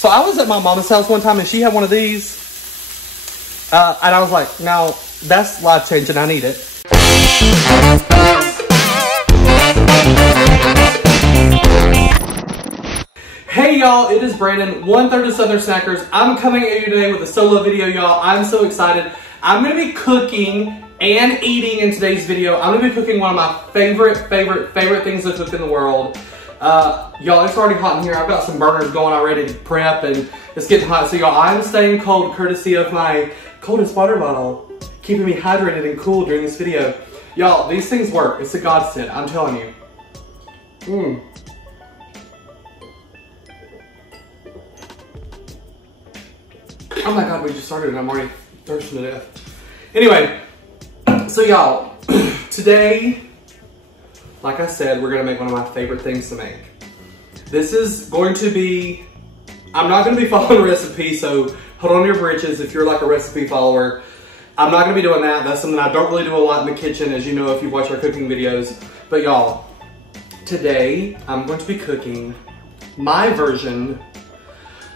So I was at my mama's house one time and she had one of these. And I was like, no, that's life changing. I need it. Hey y'all, it is Brandon, 1/3 of Southern Snackers. I'm coming at you today with a solo video, y'all. I'm so excited. I'm gonna be cooking and eating in today's video. I'm gonna be cooking one of my favorite things to cook in the world. Y'all, it's already hot in here. I've got some burners going already to prep and it's getting hot. So y'all, I'm staying cold courtesy of my coldest water bottle, keeping me hydrated and cool during this video. Y'all, these things work. It's a godsend, I'm telling you. Oh my God, we just started and I'm already thirsting to death. Anyway, so y'all, today, like I said, we're gonna make one of my favorite things to make. This is going to be, I'm not gonna be following a recipe, so hold on to your britches if you're like a recipe follower. I'm not gonna be doing that. That's something I don't really do a lot in the kitchen, as you know if you watch our cooking videos. But y'all, today I'm going to be cooking my version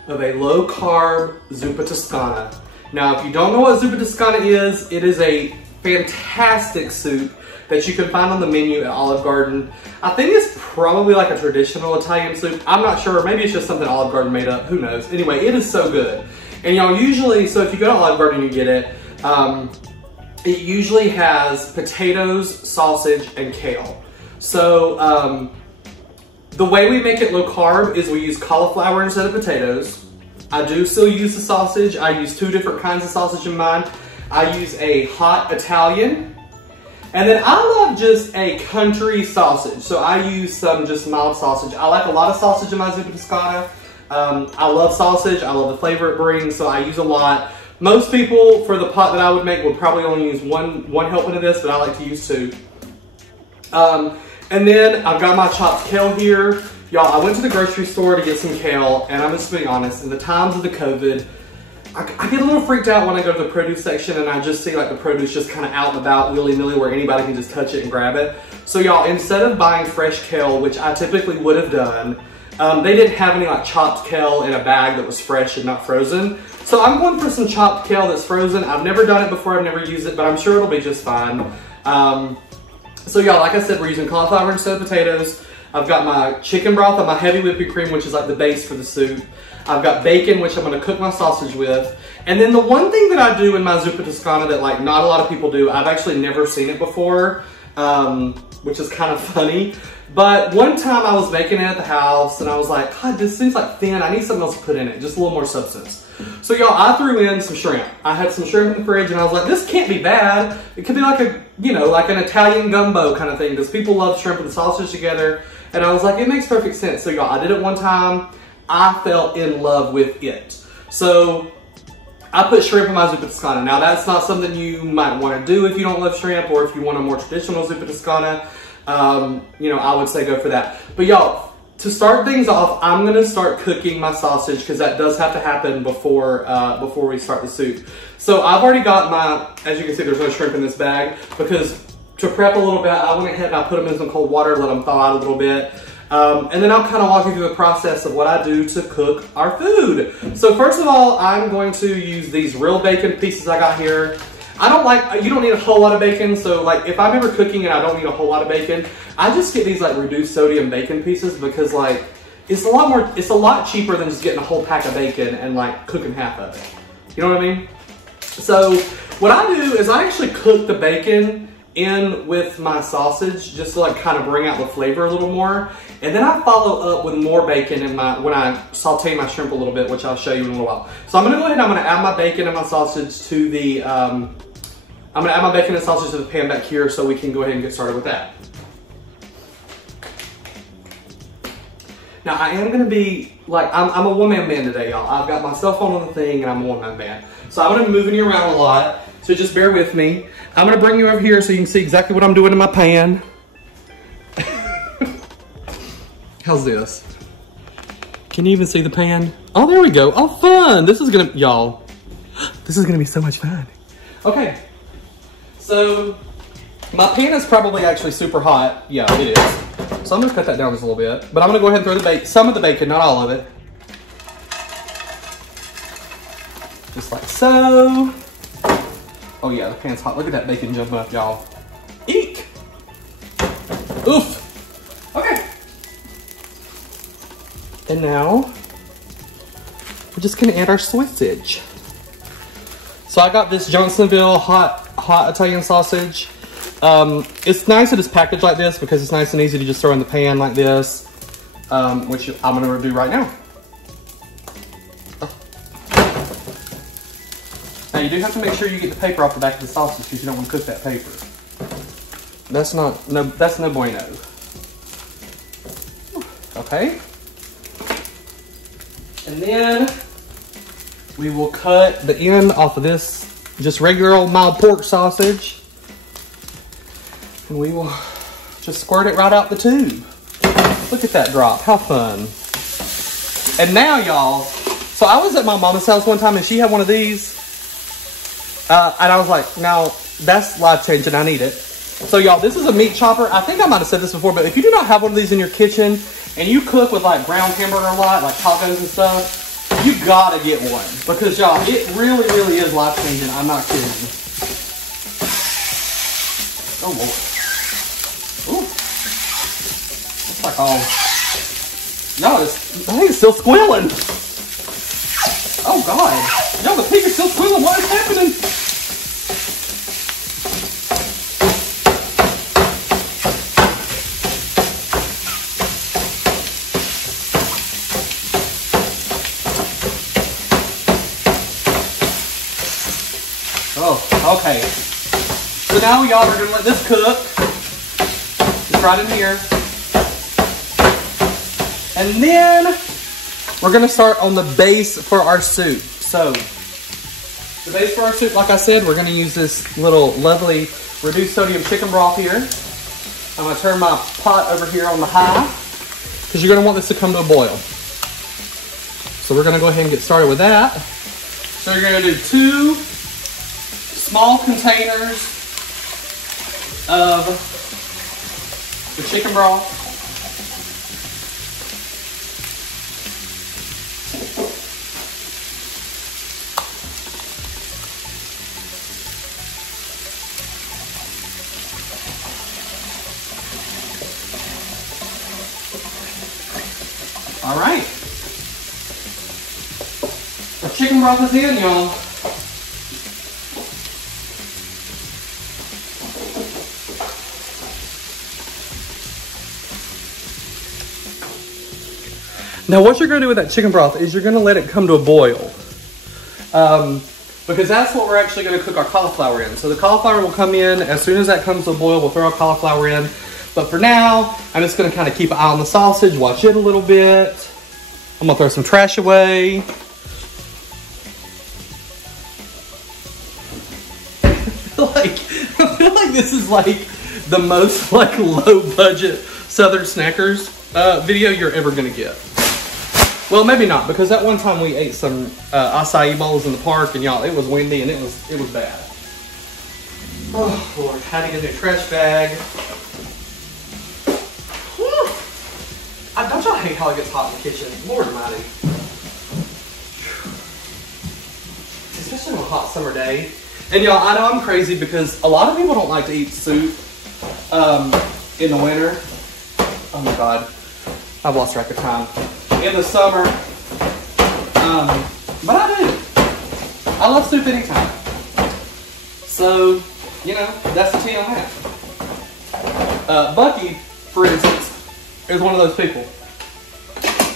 of a low-carb Zuppa Toscana. Now, if you don't know what Zuppa Toscana is, it is a fantastic soup that you can find on the menu at Oloove Garden. I think it's probably like a traditional Italian soup. I'm not sure, maybe it's just something Oloove Garden made up, who knows. Anyway, it is so good. And y'all usually, so if you go to Oloove Garden and you get it, it usually has potatoes, sausage, and kale. So, the way we make it low carb is we use cauliflower instead of potatoes. I do still use the sausage. I use 2 different kinds of sausage in mine. I use a hot Italian, and then I love just a country sausage. So I use some just mild sausage. I like a lot of sausage in my Zuppa Toscana. I love sausage. I love the flavor it brings, so I use a lot. Most people, for the pot that I would make, would probably only use one helping of this, but I like to use 2. And then I've got my chopped kale here. Y'all, I went to the grocery store to get some kale, and I'm just being honest, in the times of the COVID, I get a little freaked out when I go to the produce section and I just see like the produce just kind of out and about willy-nilly where anybody can just touch it and grab it. So y'all, instead of buying fresh kale, which I typically would have done, they didn't have any like chopped kale in a bag that was fresh and not frozen. So I'm going for some chopped kale that's frozen. I've never done it before, I've never used it, but I'm sure it'll be just fine. So y'all, like I said, we're using cauliflower instead of potatoes. I've got my chicken broth and my heavy whipping cream, which is like the base for the soup. I've got bacon, which I'm gonna cook my sausage with. And then the one thing that I do in my Zuppa Toscana that like not a lot of people do, I've actually never seen it before, which is kind of funny. But one time I was making it at the house and I was like, God, this seems like thin. I need something else to put in it, just a little more substance. So y'all, I threw in some shrimp. I had some shrimp in the fridge and I was like, this can't be bad. It could be like a, you know, like an Italian gumbo kind of thing because people love shrimp and sausage together. And I was like, it makes perfect sense. So y'all, I did it one time. I fell in love with it. So I put shrimp in my Zuppa Toscana. Now that's not something you might want to do if you don't love shrimp or if you want a more traditional Zuppa Toscana. You know, I would say go for that. But y'all, to start things off, I'm gonna start cooking my sausage because that does have to happen before we start the soup. So I've already got my, as you can see, there's no shrimp in this bag because to prep a little bit, I went ahead and I put them in some cold water, let them thaw out a little bit. And then I'll kind of walk you through the process of what I do to cook our food. So first of all, I'm going to use these real bacon pieces I got here. I don't like, you don't need a whole lot of bacon, so like if I'm ever cooking and I don't need a whole lot of bacon, I just get these like reduced sodium bacon pieces because like, it's a lot cheaper than just getting a whole pack of bacon and like cooking half of it. You know what I mean? So what I do is I actually cook the bacon in with my sausage just to like kind of bring out the flavor a little more. And then I follow up with more bacon in when I saute my shrimp a little bit, which I'll show you in a little while. So I'm gonna go ahead and I'm gonna add my bacon and my sausage to the, I'm gonna add my bacon and sausage to the pan back here so we can go ahead and get started with that. Now I am gonna be, like, I'm a one-man band today, y'all. I've got my cell phone on the thing and I'm a one-man band. So I'm gonna be moving you around a lot, so just bear with me. I'm gonna bring you over here so you can see exactly what I'm doing in my pan. How's this? Can you even see the pan? Oh, there we go. Oh, fun. This is gonna, y'all, this is gonna be so much fun. Okay, so my pan is probably actually super hot. Yeah, it is. So I'm gonna cut that down just a little bit, but I'm gonna go ahead and throw some of the bacon, not all of it. Just like so. Oh yeah, the pan's hot. Look at that bacon jumping up, y'all. Eek! Oof! Okay. And now, we're just gonna add our sausage. So I got this Johnsonville hot Italian sausage. It's nice that it's packaged like this because it's nice and easy to just throw in the pan like this, which I'm gonna do right now. Now you do have to make sure you get the paper off the back of the sausage because you don't want to cook that paper. That's no bueno. Okay. And then we will cut the end off of this just regular old mild pork sausage. And we will just squirt it right out the tube. Look at that drop, how fun. And now y'all, so I was at my mama's house one time and she had one of these. And I was like, now that's life-changing, I need it. So y'all, this is a meat chopper. I think I might have said this before, but if you do not have one of these in your kitchen and you cook with like ground hamburger a lot, like tacos and stuff, you gotta get one. Because y'all, it really, really is life-changing. I'm not kidding. Oh Lord. Ooh. It's like all, y'all, I think it's still squealing. Oh God. Y'all, the pig is still squealing. What is happening? Oh, okay. So now y'all are gonna let this cook. Just right in here. And then we're gonna start on the base for our soup. So the base for our soup, like I said, we're gonna use this little lovely reduced sodium chicken broth here. I'm gonna turn my pot over here on the high because you're gonna want this to come to a boil. So we're gonna go ahead and get started with that. So you're gonna do 2 small containers of the chicken broth. All right. The chicken broth is in, y'all. Now what you're gonna do with that chicken broth is you're gonna let it come to a boil. Because that's what we're actually gonna cook our cauliflower in. So the cauliflower will come in, as soon as that comes to a boil, we'll throw our cauliflower in. But for now, I'm just gonna kind of keep an eye on the sausage, watch it a little bit. I'm gonna throw some trash away. I feel like this is like the most like low budget Southern Snackers video you're ever gonna get. Well, maybe not, because that one time we ate some acai bowls in the park, and y'all, it was windy and it was bad. Oh Lord, had to get a new trash bag. Don't y'all hate how it gets hot in the kitchen? Lord almighty. Especially on a hot summer day. And y'all, I know I'm crazy because a lot of people don't like to eat soup in the winter. Oh my God, I've lost track of time. In the summer, but I do. I love soup anytime. So, you know, that's the tea on that. Bucky, for instance, is one of those people.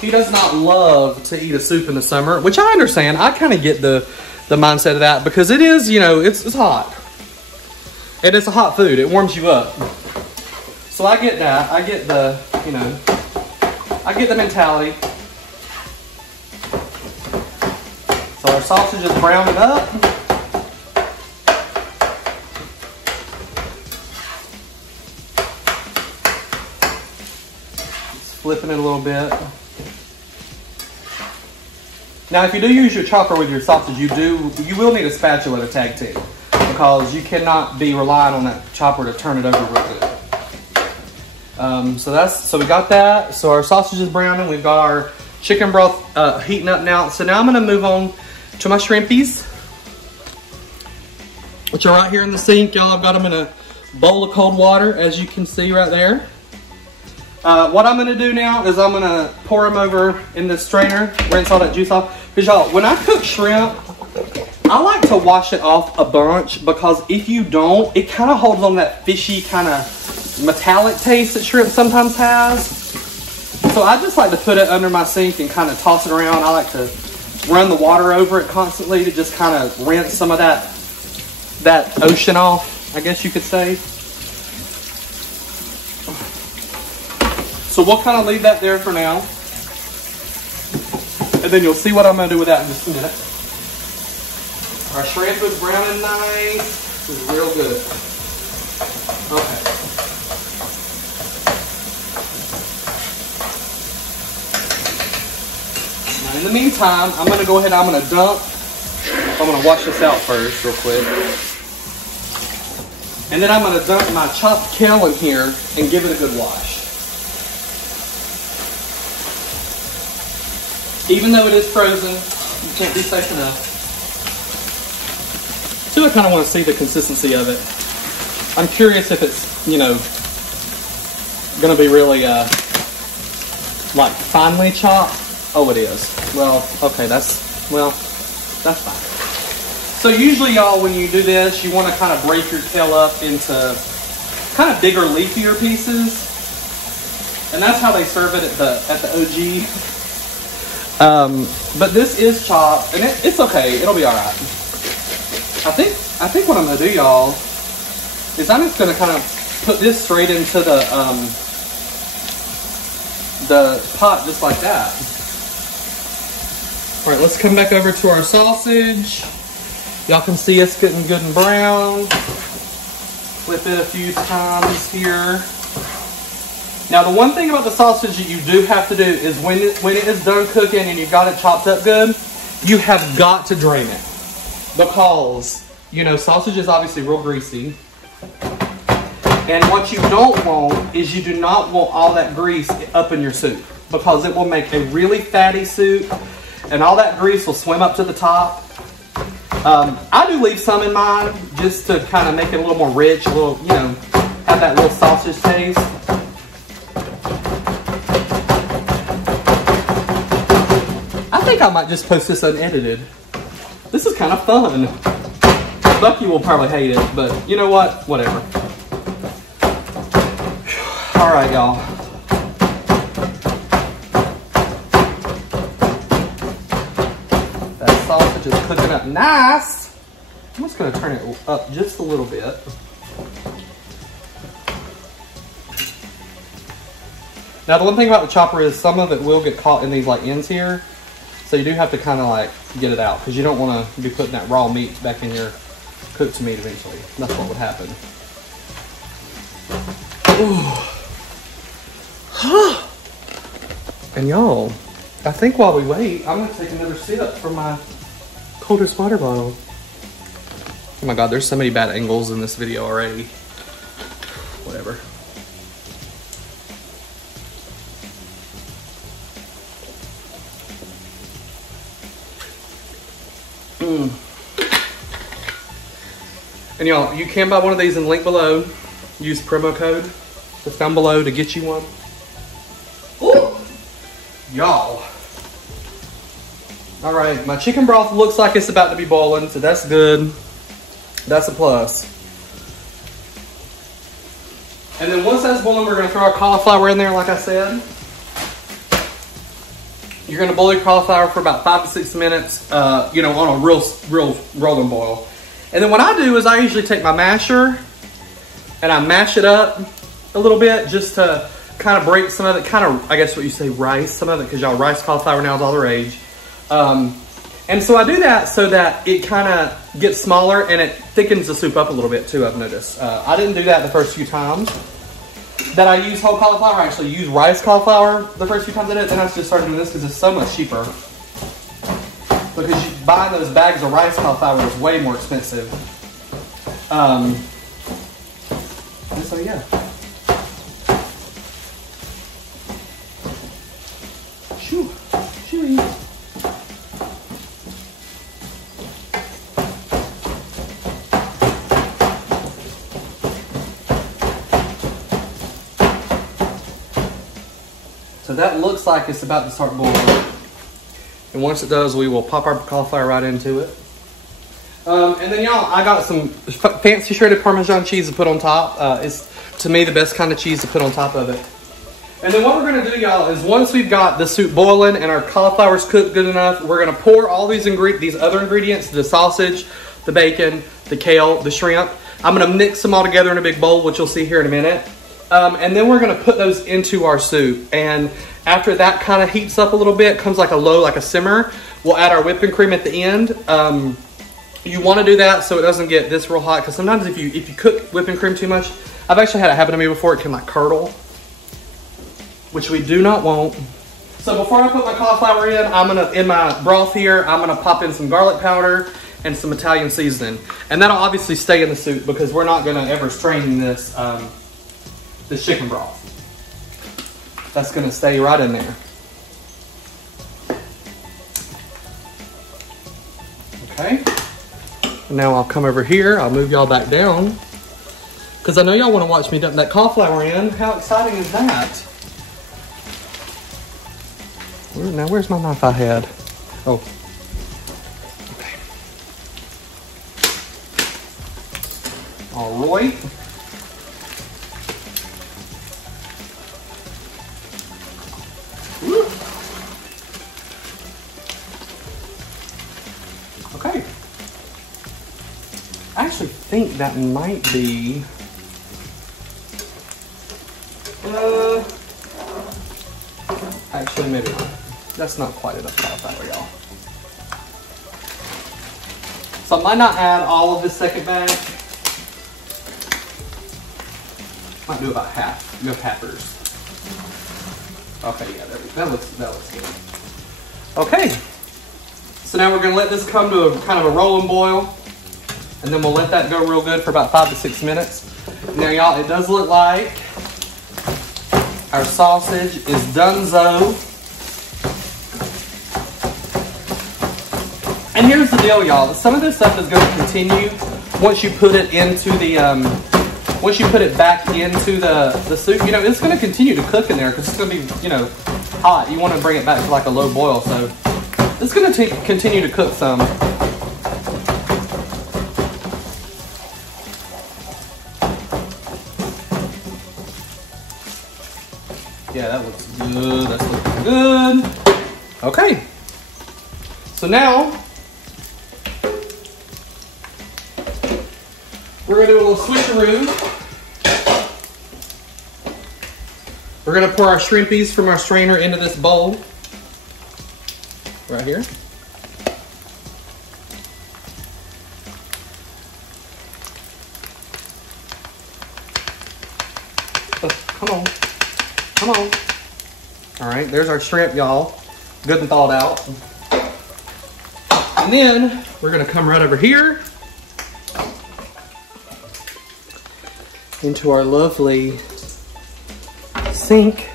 He does not love to eat a soup in the summer, which I understand. I kind of get the mindset of that because it is, you know, it's hot. And it's a hot food. It warms you up. So I get that. I get the, you know, I get the mentality. So our sausage is browning up. Just flipping it a little bit. Now, if you do use your chopper with your sausage, you will need a spatula to tag team because you cannot be relying on that chopper to turn it over real good. So we got that. So our sausage is browning. We've got our chicken broth heating up now. So now I'm gonna move on to my shrimpies. which are right here in the sink. Y'all, I've got them in a bowl of cold water, as you can see right there. What I'm gonna do now is I'm gonna pour them over in this strainer, rinse all that juice off. Because y'all, when I cook shrimp, I like to wash it off a bunch, because if you don't, it kind of holds on that fishy kind of metallic taste that shrimp sometimes has. So I just like to put it under my sink and kind of toss it around. I like to run the water over it constantly to just kind of rinse some of that ocean off, I guess you could say. So we'll kind of leave that there for now. And then you'll see what I'm going to do with that in just a minute. Our shrimp is brown and nice. This is real good. Okay. Now in the meantime, I'm going to go ahead, I'm going to wash this out first real quick. And then I'm going to dump my chopped kale in here and give it a good wash. Even though it is frozen, you can't be safe enough. So I kind of want to see the consistency of it. I'm curious if it's, you know, going to be really, like finely chopped. Oh, it is. Well, okay, that's fine. So usually, y'all, when you do this, you want to kind of break your kale up into kind of bigger, leafier pieces. And that's how they serve it at the OG. But this is chopped, and it's okay. It'll be all right. I think what I'm gonna do, y'all, is I'm just gonna kind of put this straight into the pot just like that. All right, let's come back over to our sausage. Y'all can see it's getting good and brown. Flip it a few times here. Now, the one thing about the sausage that you do have to do is when it is done cooking and you've got it chopped up good, you have got to drain it. Because, you know, sausage is obviously real greasy. And what you don't want is you do not want all that grease up in your soup. Because it will make a really fatty soup and all that grease will swim up to the top. I do leave some in mine just to kind of make it a little more rich, a little, you know, have that little sausage taste. I think I might just post this unedited. This is kind of fun. Bucky will probably hate it, but you know what? Whatever. All right, y'all. That sausage is cooking up nice. I'm just going to turn it up just a little bit. Now, the one thing about the chopper is some of it will get caught in these like ends here. So you do have to kind of like get it out because you don't want to be putting that raw meat back in your cooked meat eventually. That's what would happen. And y'all, I think while we wait, I'm going to take another sip from my coldest water bottle. Oh my God, there's so many bad angles in this video already. Whatever. And y'all, you can buy one of these in the link below. Use promo code just down below to get you one. Ooh. Y'all. All right, my chicken broth looks like it's about to be boiling, so that's good. That's a plus. And then once that's boiling, we're gonna throw our cauliflower in there, like I said. You're gonna boil your cauliflower for about 5 to 6 minutes, you know, on a real rolling boil. And then what I do is I usually take my masher and I mash it up a little bit just to kind of break some of it, kind of, I guess what you say, rice some of it, because y'all, rice cauliflower now is all the rage. And so I do that so that it kind of gets smaller and it thickens the soup up a little bit too, I've noticed. I didn't do that the first few times that I use whole cauliflower. I actually use rice cauliflower the first few times I did it. Then I just started doing this because it's so much cheaper. Because buying those bags of rice cauliflower is way more expensive. And so yeah. Shoo, shoo. that looks like it's about to start boiling. And once it does, we will pop our cauliflower right into it. And then y'all, I got some fancy shredded Parmesan cheese to put on top. It's, to me, the best kind of cheese to put on top of it. And then what we're gonna do, y'all, is once we've got the soup boiling and our cauliflower's cooked good enough, we're gonna pour all these other ingredients, the sausage, the bacon, the kale, the shrimp. I'm gonna mix them all together in a big bowl, which you'll see here in a minute. And then we're gonna put those into our soup. And after that kind of heats up a little bit, comes like a simmer, we'll add our whipping cream at the end. You wanna do that so it doesn't get this real hot, because sometimes if you cook whipping cream too much, I've actually had it happen to me before, it can like curdle, which we do not want. So before I put my cauliflower in, in my broth here, I'm gonna pop in some garlic powder and some Italian seasoning. And that'll obviously stay in the soup because we're not gonna ever strain this, this chicken broth. That's gonna stay right in there. Okay. Now I'll come over here, I'll move y'all back down, because I know y'all wanna watch me dump that cauliflower in. How exciting is that? Now, where's my knife I had? Oh. Okay. All right. Woo. Okay. I actually think that might be... actually, maybe not. That's not quite enough cauliflower, y'all. So I might not add all of this second bag. Might do about half. No peppers. Okay, yeah, that looks good. Okay. So now we're gonna let this come to a kind of a rolling boil, and then we'll let that go real good for about 5 to 6 minutes. Now, y'all, it does look like our sausage is donezo. And here's the deal, y'all. Some of this stuff is going to continue once you put it into the, once you put it back into the soup. You know, it's going to continue to cook in there because it's going to be, you know, hot. You want to bring it back to like a low boil. So it's going to continue to cook some. Yeah, that looks good. That's looking good. Okay. So now, we're gonna do a little switcheroo. We're gonna pour our shrimpies from our strainer into this bowl. Right here. Oh, come on. Come on. All right, there's our shrimp, y'all. Good and thawed out. And then we're gonna come right over here into our lovely sink.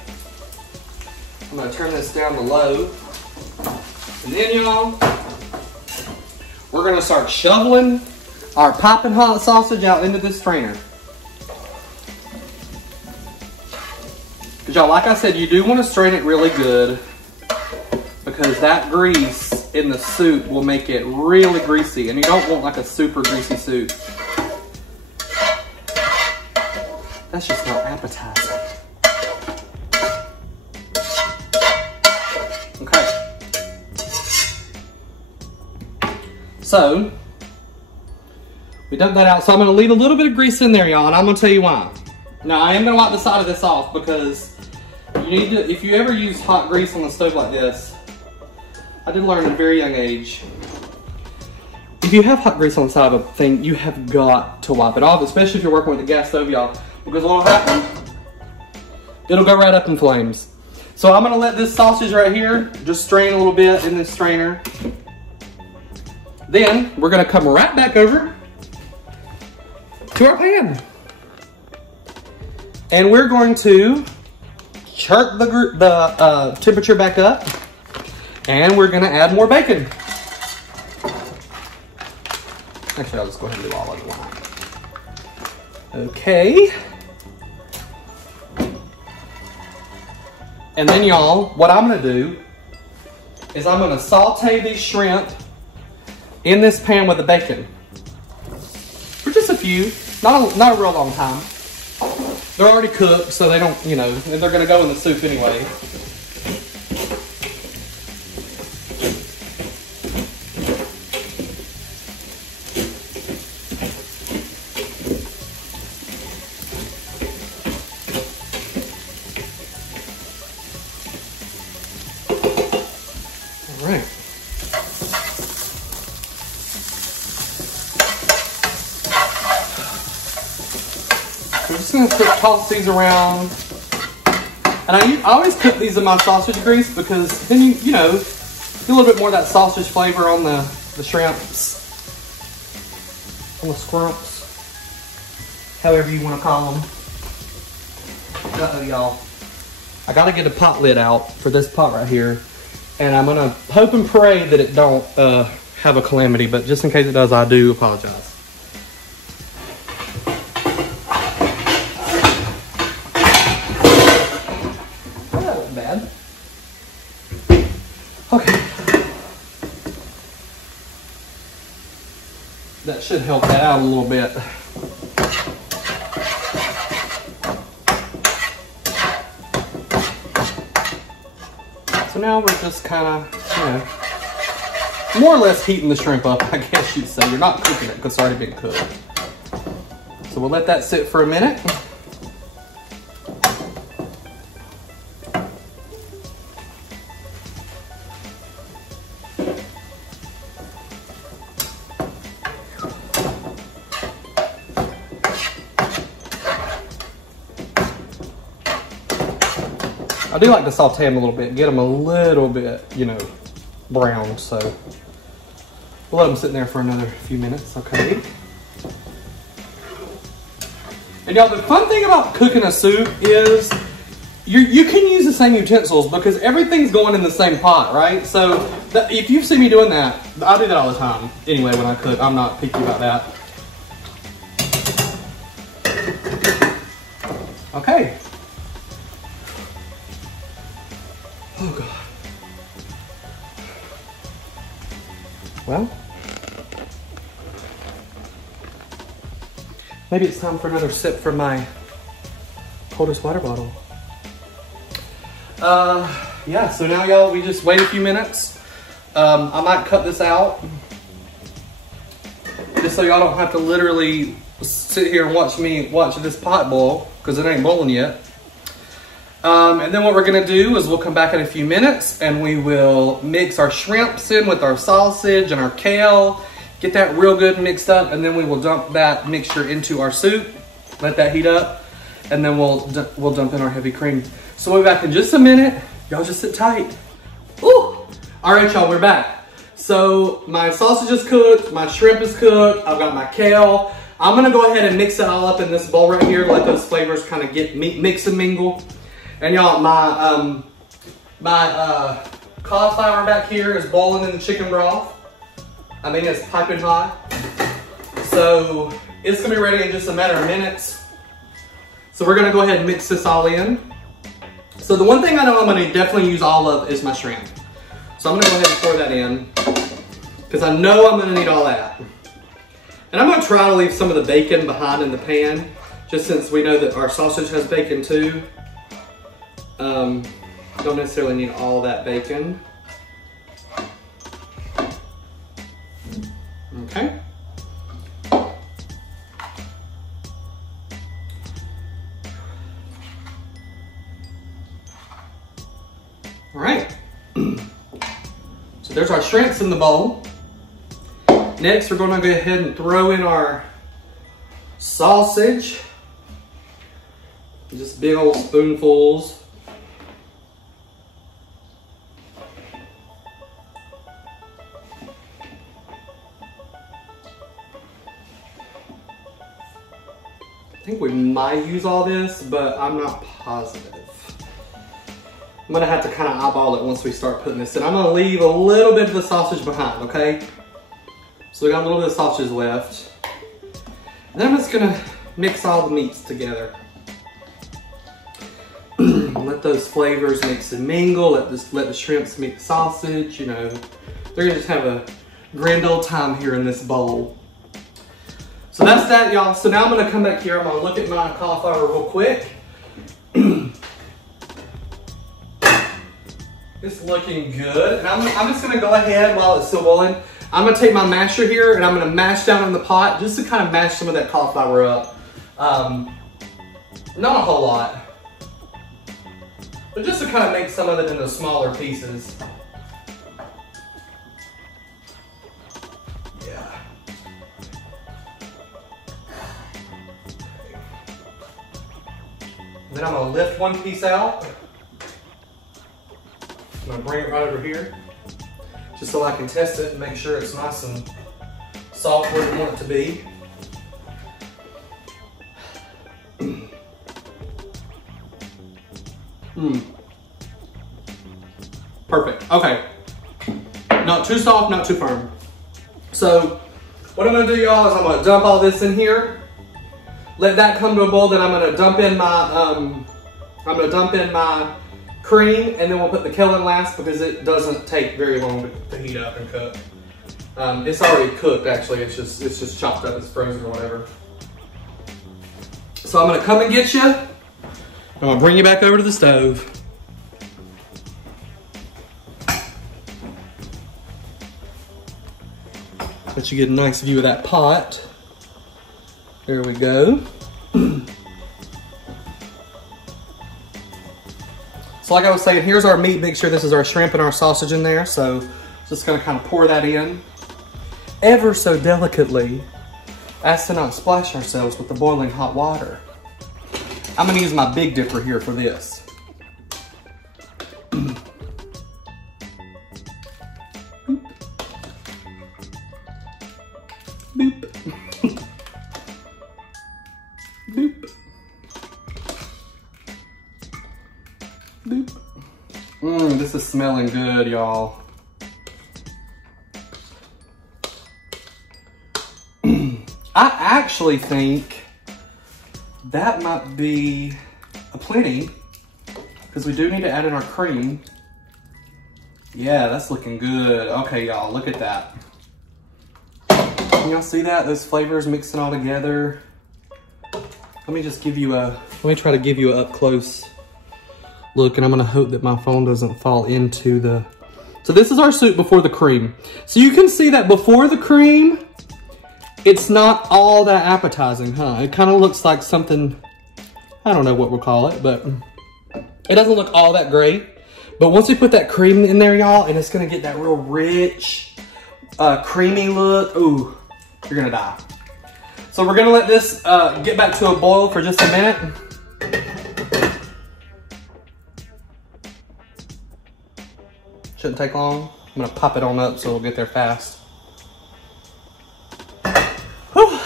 I'm gonna turn this down to low. And then, y'all, we're gonna start shoveling our piping hot sausage out into this strainer. Because, y'all, like I said, you do want to strain it really good, because that grease in the soup will make it really greasy, and you don't want like a super greasy soup. That's just not appetizing. Okay. So, we dumped that out. So I'm gonna leave a little bit of grease in there, y'all, and I'm gonna tell you why. Now, I am gonna wipe the side of this off, because you need to, if you ever use hot grease on the stove like this, I did learn at a very young age, if you have hot grease on the side of a thing, you have got to wipe it off, especially if you're working with a gas stove, y'all. Because what'll happen, it'll go right up in flames. So I'm gonna let this sausage right here just strain a little bit in this strainer. Then we're gonna come right back over to our pan. And we're going to chart the temperature back up, and we're gonna add more bacon. Actually, I'll just go ahead and do all of it. Okay. And then y'all, what I'm gonna do is I'm gonna saute these shrimp in this pan with the bacon for just a few, not a real long time. They're already cooked, so they don't, you know, they're gonna go in the soup anyway. All right. We're just gonna toss these around. And I always put these in my sausage grease because then you know, get a little bit more of that sausage flavor on the shrimps, on the scrumps, however you want to call them. Uh-oh, y'all. I gotta get a pot lid out for this pot right here. And I'm gonna hope and pray that it don't have a calamity, but just in case it does, I do apologize. Bad. Okay. That should help that out a little bit. So now we're just kind of, you know, more or less heating the shrimp up, I guess you'd say. You're not cooking it because it's already been cooked. So we'll let that sit for a minute. I do like to saute them a little bit, get them a little bit, you know, brown. So we'll let them sit in there for another few minutes, okay? And y'all, the fun thing about cooking a soup is you can use the same utensils because everything's going in the same pot, right? So if you see me doing that, I do that all the time. Anyway, when I cook, I'm not picky about that. Okay. Oh God. Well, maybe it's time for another sip from my coldest water bottle. Yeah, so now y'all, we just wait a few minutes. I might cut this out just so y'all don't have to literally sit here and watch this pot boil because it ain't boiling yet. And then what we're gonna do is we'll come back in a few minutes and we will mix our shrimps in with our sausage and our kale, get that real good mixed up, and then we will dump that mixture into our soup, let that heat up, and then we'll dump in our heavy cream. So we'll be back in just a minute. Y'all just sit tight. Ooh. All right, y'all, we're back. So my sausage is cooked, my shrimp is cooked, I've got my kale. I'm gonna go ahead and mix it all up in this bowl right here, let those flavors kind of get mix and mingle. And y'all, my cauliflower back here is boiling in the chicken broth. I mean, it's piping hot. So it's gonna be ready in just a matter of minutes. So we're gonna go ahead and mix this all in. So the one thing I know I'm gonna definitely use all of is my shrimp. So I'm gonna go ahead and pour that in because I know I'm gonna need all that. And I'm gonna try to leave some of the bacon behind in the pan, just since we know that our sausage has bacon too. Don't necessarily need all that bacon. Okay. All right. So there's our shrimps in the bowl. Next, we're gonna go ahead and throw in our sausage. Just big old spoonfuls. I think we might use all this, but I'm not positive. I'm gonna have to kind of eyeball it once we start putting this in. I'm gonna leave a little bit of the sausage behind, okay? So we got a little bit of sausage left. And then I'm just gonna mix all the meats together. Let those flavors mix and mingle. Let the shrimps meet the sausage. You know, they're gonna just have a grand old time here in this bowl. So that's that, y'all. So now I'm gonna come back here. I'm gonna look at my cauliflower real quick. It's looking good. And I'm just gonna go ahead while it's still boiling. I'm gonna take my masher here and I'm gonna mash down in the pot just to kind of mash some of that cauliflower up. Not a whole lot, but just to kind of make some of it into smaller pieces. Yeah. And then I'm gonna lift one piece out. I'm gonna bring it right over here, just so I can test it and make sure it's nice and soft where we want it to be. Perfect. Okay. Not too soft, not too firm. So what I'm gonna do, y'all, is I'm gonna dump all this in here. Let that come to a boil. Then I'm gonna dump in my cream, and then we'll put the kale in last because it doesn't take very long to heat up and cook. It's already cooked, actually. It's just chopped up. It's frozen or whatever. So I'm gonna come and get you. I'm gonna bring you back over to the stove. Let you get a nice view of that pot. There we go. So like I was saying, here's our meat mixture. This is our shrimp and our sausage in there. So just gonna kind of pour that in ever so delicately as to not splash ourselves with the boiling hot water. I'm gonna use my Big Dipper here for this. Boop. Boop. Boop. Boop. This is smelling good, y'all. I actually think that might be a plenty, because we do need to add in our cream. Yeah, that's looking good. Okay, y'all, look at that. Can y'all see that? Those flavors mixing all together. Let me try to give you an up close look, and I'm gonna hope that my phone doesn't fall into the... So this is our soup before the cream. So you can see that before the cream, it's not all that appetizing, huh? It kind of looks like something, I don't know what we'll call it, but it doesn't look all that great. But once we put that cream in there, y'all, and it's gonna get that real rich, creamy look, ooh, you're gonna die. So we're gonna let this get back to a boil for just a minute. Shouldn't take long. I'm gonna pop it on up so it'll get there fast. Whew.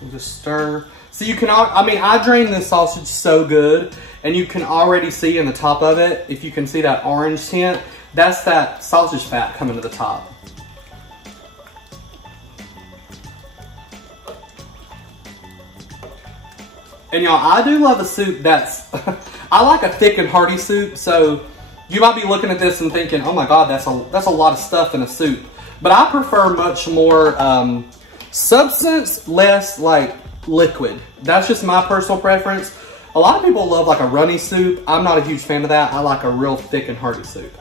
We'll just stir. So you can, I drained this sausage so good, and you can already see in the top of it, if you can see that orange tint, that's that sausage fat coming to the top. And y'all, I do love a soup that's, I like a thick and hearty soup, so you might be looking at this and thinking, oh my God, that's a lot of stuff in a soup. But I prefer much more substance, less like liquid. That's just my personal preference. A lot of people love like a runny soup. I'm not a huge fan of that. I like a real thick and hearty soup.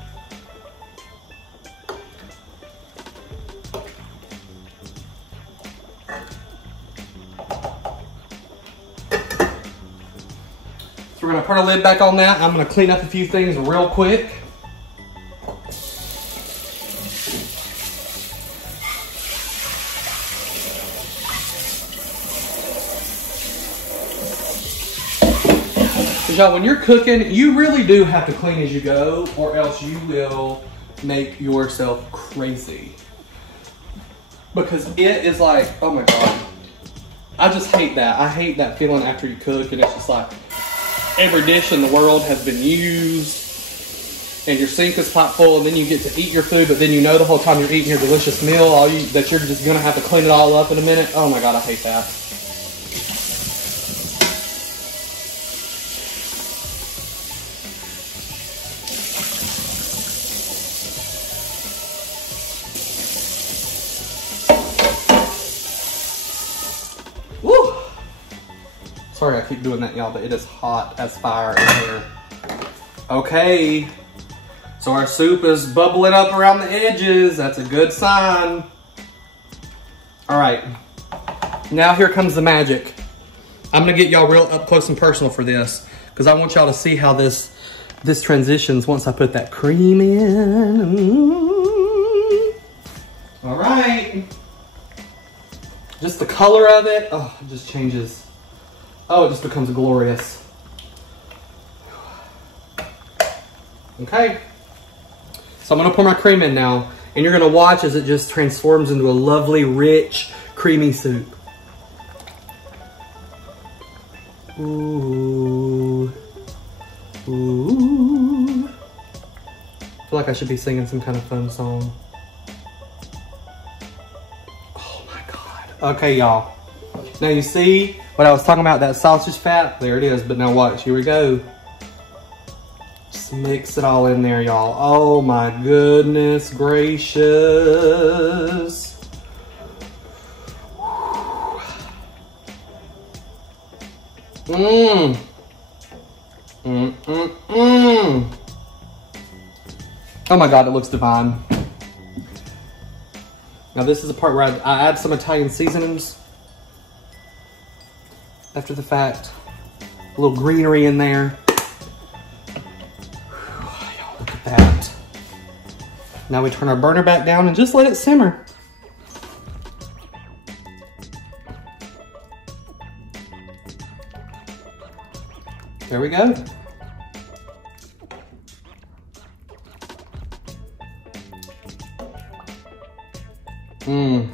So we're gonna put a lid back on that. I'm gonna clean up a few things real quick. Y'all, when you're cooking, you really do have to clean as you go, or else you will make yourself crazy. Because it is like, oh my God. I just hate that. I hate that feeling after you cook, and it's just like every dish in the world has been used, and your sink is pot full, and then you get to eat your food, but then you know the whole time you're eating your delicious meal, that you're just gonna have to clean it all up in a minute. Oh my God, I hate that. Sorry I keep doing that, y'all, but it is hot as fire in here. Okay, so our soup is bubbling up around the edges. That's a good sign. All right, now here comes the magic. I'm gonna get y'all real up close and personal for this because I want y'all to see how this transitions once I put that cream in. All right. Just the color of it, oh, it just changes. Oh, it just becomes glorious. Okay. So I'm gonna pour my cream in now, and you're gonna watch as it just transforms into a lovely, rich, creamy soup. Ooh. Ooh. I feel like I should be singing some kind of fun song. Oh my God. Okay, y'all. Now you see what I was talking about, that sausage fat? There it is, but now watch, here we go. Just mix it all in there, y'all. Oh my goodness gracious. Mmm. Mmm, mmm, mmm. Oh my God, it looks divine. Now this is the part where I add some Italian seasonings. After the fact, a little greenery in there. Y'all, look at that. Now we turn our burner back down and just let it simmer. There we go. Mmm,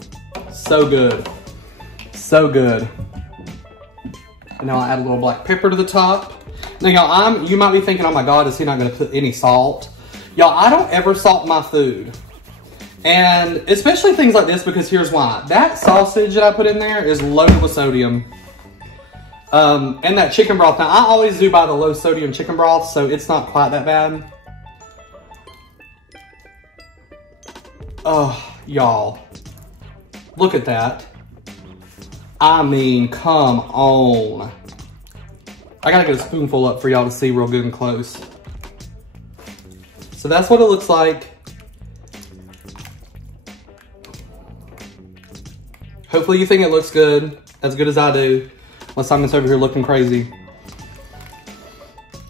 so good. So good. And now I'll add a little black pepper to the top. Now y'all, you might be thinking, oh my God, is he not gonna put any salt? Y'all, I don't ever salt my food. And especially things like this, because here's why. That sausage that I put in there is loaded with sodium. And that chicken broth, now I always do buy the low sodium chicken broth, so it's not quite that bad. Oh, y'all, look at that. I mean, come on. I gotta get a spoonful up for y'all to see real good and close. So that's what it looks like. Hopefully you think it looks good as I do. Unless I'm just over here looking crazy.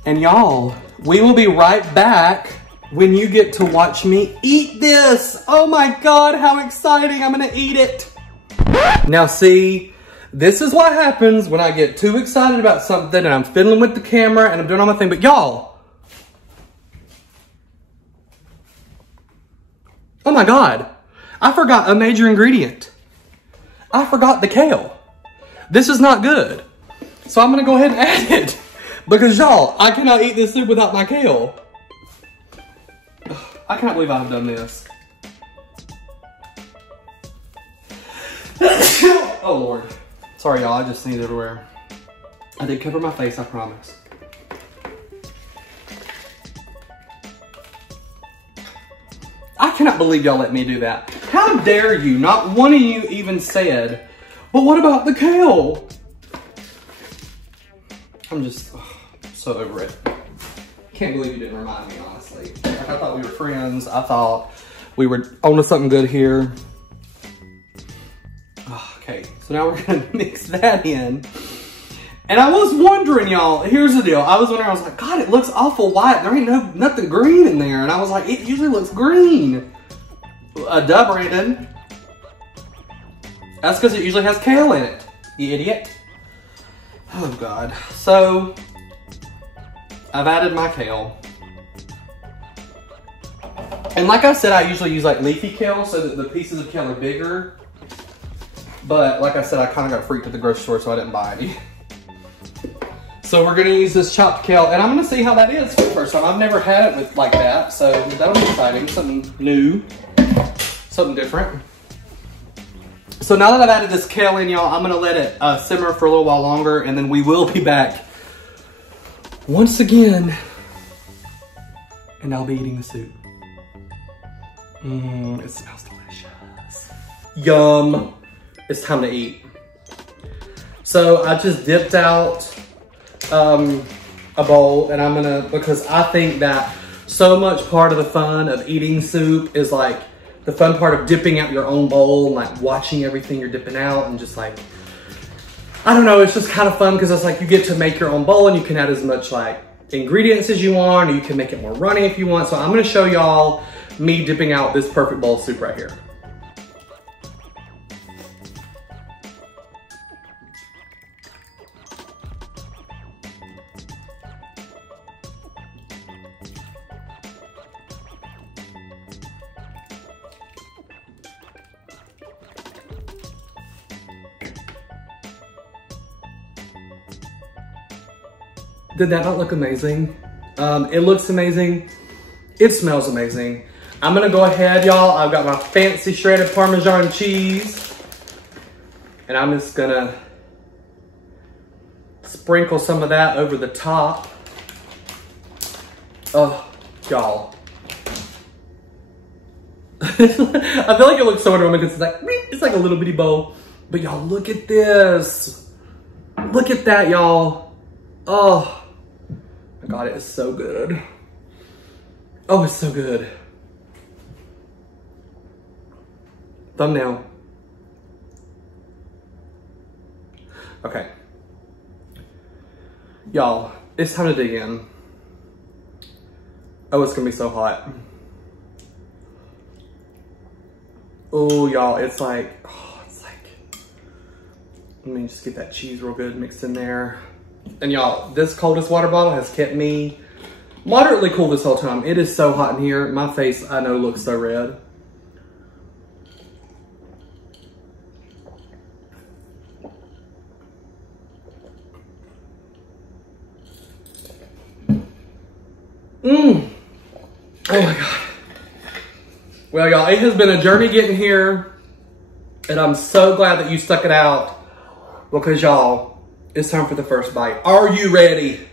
And y'all, we will be right back when you get to watch me eat this. Oh my God, how exciting, I'm gonna eat it. Now see, this is what happens when I get too excited about something and I'm fiddling with the camera and I'm doing all my thing, but y'all. Oh my God, I forgot a major ingredient. I forgot the kale. This is not good. So I'm gonna go ahead and add it because y'all, I cannot eat this soup without my kale. I can't believe I've done this. Oh Lord. Sorry y'all, I just sneezed everywhere. I did cover my face, I promise. I cannot believe y'all let me do that. How dare you? Not one of you even said, but what about the kale? I'm just so over it. Can't believe you didn't remind me, honestly. Like, I thought we were friends. I thought we were onto something good here. Okay, so now we're gonna mix that in. And I was wondering, y'all, here's the deal. I was like, God, it looks awful white. There ain't nothing green in there. And I was like, it usually looks green. Duh, Brandon. That's because it usually has kale in it, you idiot. Oh God. So, I've added my kale. And like I said, I usually use like leafy kale so that the pieces of kale are bigger. But like I said, I kind of got freaked at the grocery store, so I didn't buy any. So we're gonna use this chopped kale, and I'm gonna see how that is for the first time. I've never had it with like that, so that'll be exciting. Something new, something different. So now that I've added this kale in, y'all, I'm gonna let it simmer for a little while longer, and then we will be back once again, and I'll be eating the soup. It smells delicious. Yum. It's time to eat. So I just dipped out a bowl, and I'm gonna, because I think that so much part of the fun of eating soup is like the fun part of dipping out your own bowl and like watching everything you're dipping out, and just like, I don't know, it's just kind of fun because it's like you get to make your own bowl and you can add as much like ingredients as you want, or you can make it more runny if you want. So I'm gonna show y'all me dipping out this perfect bowl of soup right here. Did that not look amazing? It looks amazing. It smells amazing. I'm gonna go ahead, y'all. I've got my fancy shredded Parmesan cheese. And I'm just gonna sprinkle some of that over the top. Oh, y'all. I feel like it looks so normal because it's like a little bitty bowl. But y'all, look at this. Look at that, y'all. Oh. God, it is so good. Oh, it's so good. Thumbnail. Okay. Y'all, it's time to dig in. Oh, it's gonna be so hot. Oh, y'all, it's like, let me just get that cheese real good mixed in there. And y'all, this coldest water bottle has kept me moderately cool this whole time. It is so hot in here. My face, I know, looks so red. Oh my God. Well, y'all, it has been a journey getting here. And I'm so glad that you stuck it out. Because y'all, it's time for the first bite. Are you ready?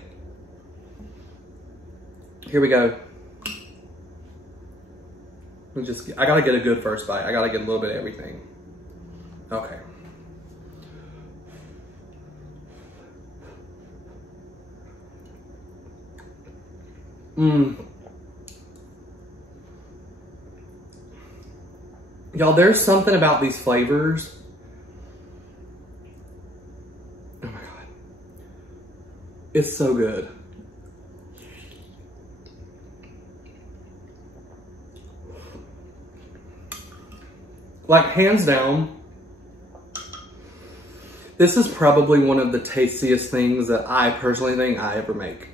Here we go. I gotta get a good first bite. I gotta get a little bit of everything. Okay. Y'all, there's something about these flavors. Oh my God. It's so good. Like, hands down, this is probably one of the tastiest things that I personally think I ever make.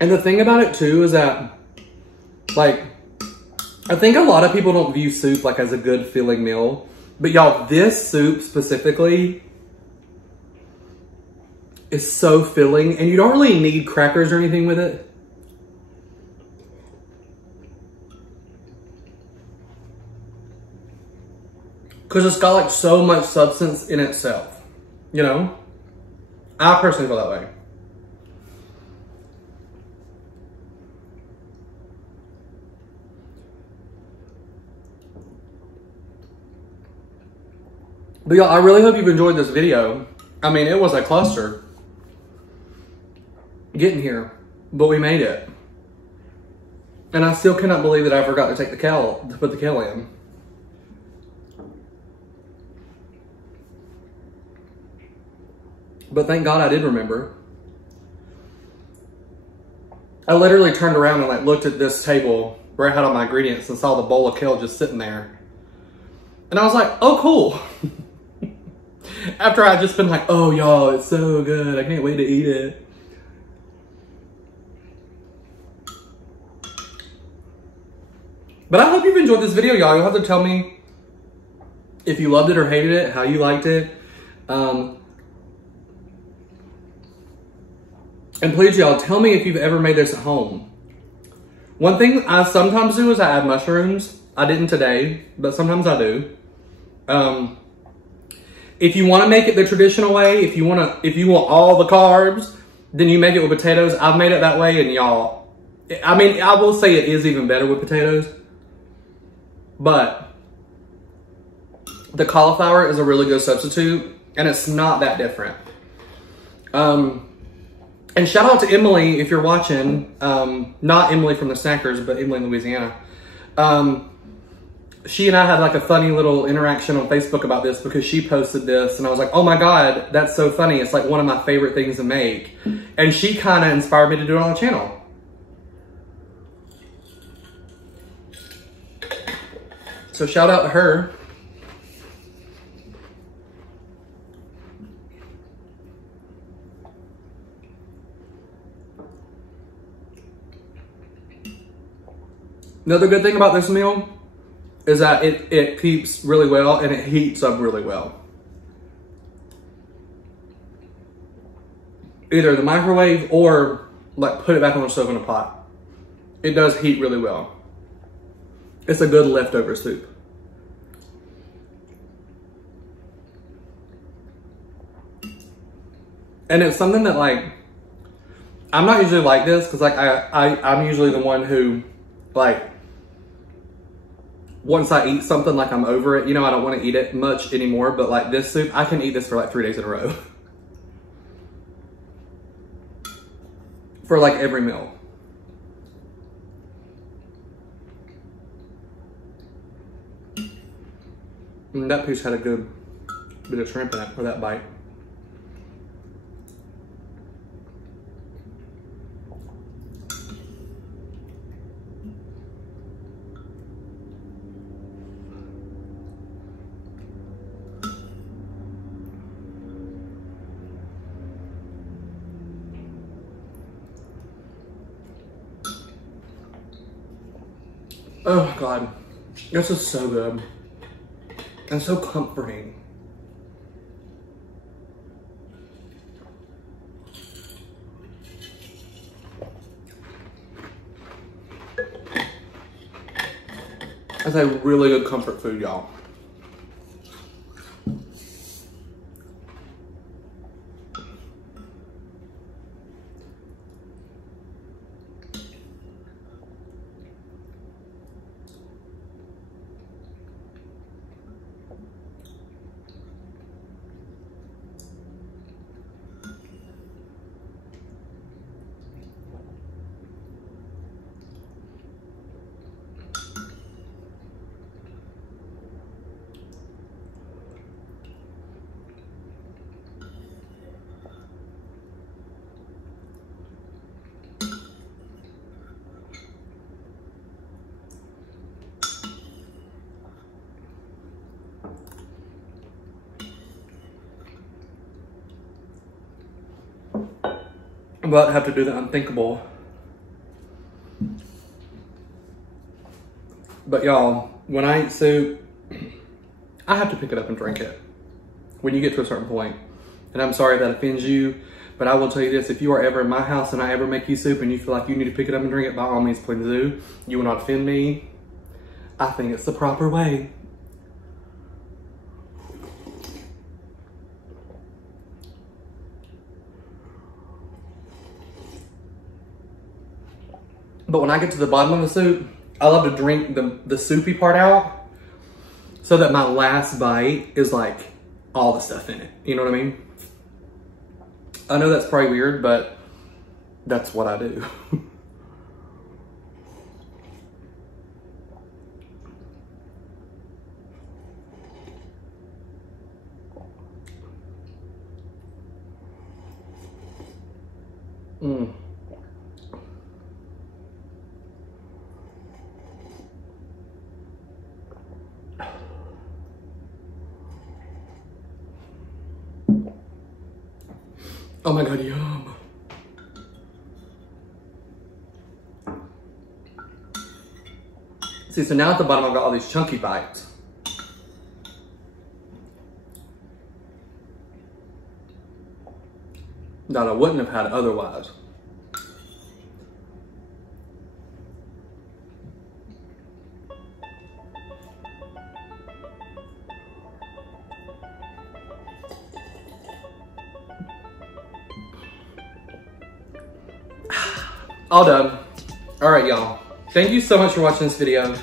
And the thing about it too is that, like, I think a lot of people don't view soup like as a good filling meal, but y'all, this soup specifically is so filling, and you don't really need crackers or anything with it. Because it's got like so much substance in itself, you know? I personally feel that way. But y'all, I really hope you've enjoyed this video. I mean, it was a cluster getting here, but we made it. And I still cannot believe that I forgot to take the kale, to put the kale in. But thank God I did remember. I literally turned around and like looked at this table where I had all my ingredients and saw the bowl of kale just sitting there. And I was like, oh, cool. After I'd just been like, oh, y'all, it's so good. I can't wait to eat it. But I hope you've enjoyed this video, y'all. You'll have to tell me if you loved it or hated it, how you liked it. And please, y'all, tell me if you've ever made this at home. One thing I sometimes do is I add mushrooms. I didn't today, but sometimes I do. If you want to make it the traditional way, if you want all the carbs, then you make it with potatoes. I've made it that way, and y'all, I mean, I will say it is even better with potatoes, but the cauliflower is a really good substitute, and it's not that different. And shout out to Emily if you're watching, not Emily from the Snackers, but Emily in Louisiana. She and I had like a funny little interaction on Facebook about this because she posted this and I was like, oh my God, that's so funny. It's like one of my favorite things to make. And she kind of inspired me to do it on the channel. So shout out to her. Another good thing about this meal is that it keeps really well and it heats up really well. Either the microwave or like put it back on the stove in a pot. It does heat really well. It's a good leftover soup. And it's something that like, I'm not usually like this because like I'm usually the one who like, once I eat something, like I'm over it. You know, I don't want to eat it much anymore, but like this soup, I can eat this for like 3 days in a row. For like every meal. And that piece had a good bit of shrimp in it, or that bite. Oh God, this is so good and so comforting. That's a really good comfort food, y'all. But I have to do the unthinkable. But y'all, when I eat soup, I have to pick it up and drink it when you get to a certain point. And I'm sorry if that offends you, but I will tell you this, if you are ever in my house and I ever make you soup and you feel like you need to pick it up and drink it, by all means, please do. You will not offend me. I think it's the proper way. But when I get to the bottom of the soup, I love to drink the soupy part out so that my last bite is like all the stuff in it. You know what I mean? I know that's probably weird, but that's what I do. Mmm. Oh my God, yum. See, so now at the bottom I've got all these chunky bites. That I wouldn't have had otherwise. all done. All right, y'all. Thank you so much for watching this video.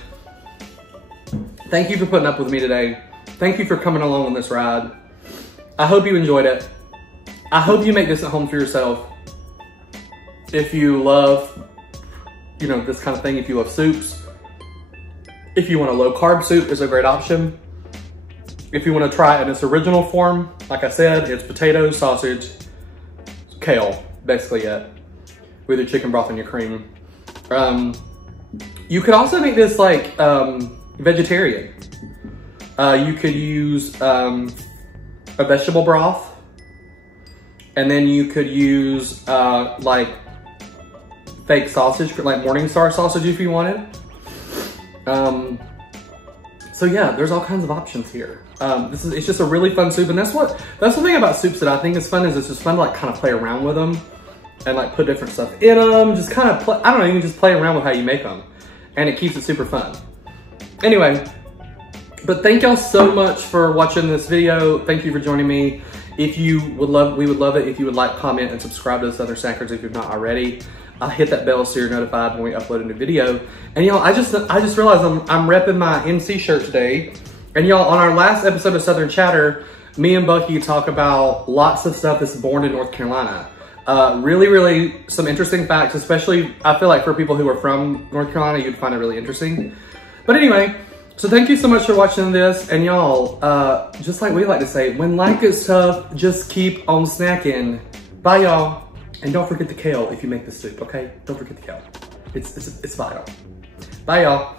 Thank you for putting up with me today. Thank you for coming along on this ride. I hope you enjoyed it. I hope you make this at home for yourself. If you love, you know, this kind of thing, if you love soups, if you want a low carb soup, is a great option. If you want to try it in its original form, like I said, it's potatoes, sausage, kale, basically it, with your chicken broth and your cream. You could also make this like vegetarian. You could use a vegetable broth, and then you could use like fake sausage, like Morningstar sausage if you wanted. So yeah, there's all kinds of options here. It's just a really fun soup, and that's the thing about soups that I think is fun, is it's just fun to like kind of play around with them and like put different stuff in them. Just kind of play, I don't know, you can just play around with how you make them, and it keeps it super fun. Anyway, but thank y'all so much for watching this video. Thank you for joining me. If you would love, we would love it if you would like, comment, and subscribe to the Southern Snackers if you've not already. Hit that bell so you're notified when we upload a new video. And y'all, I just realized I'm repping my MC shirt today. And y'all, on our last episode of Southern Chatter, me and Bucky talk about lots of stuff that's born in North Carolina. Really some interesting facts, especially I feel like for people who are from North Carolina, you'd find it really interesting. But anyway, so thank you so much for watching this. And y'all, just like we like to say, when life gets tough, just keep on snacking. Bye, y'all. And don't forget the kale if you make the soup, okay? Don't forget the kale. It's vital. Bye, y'all.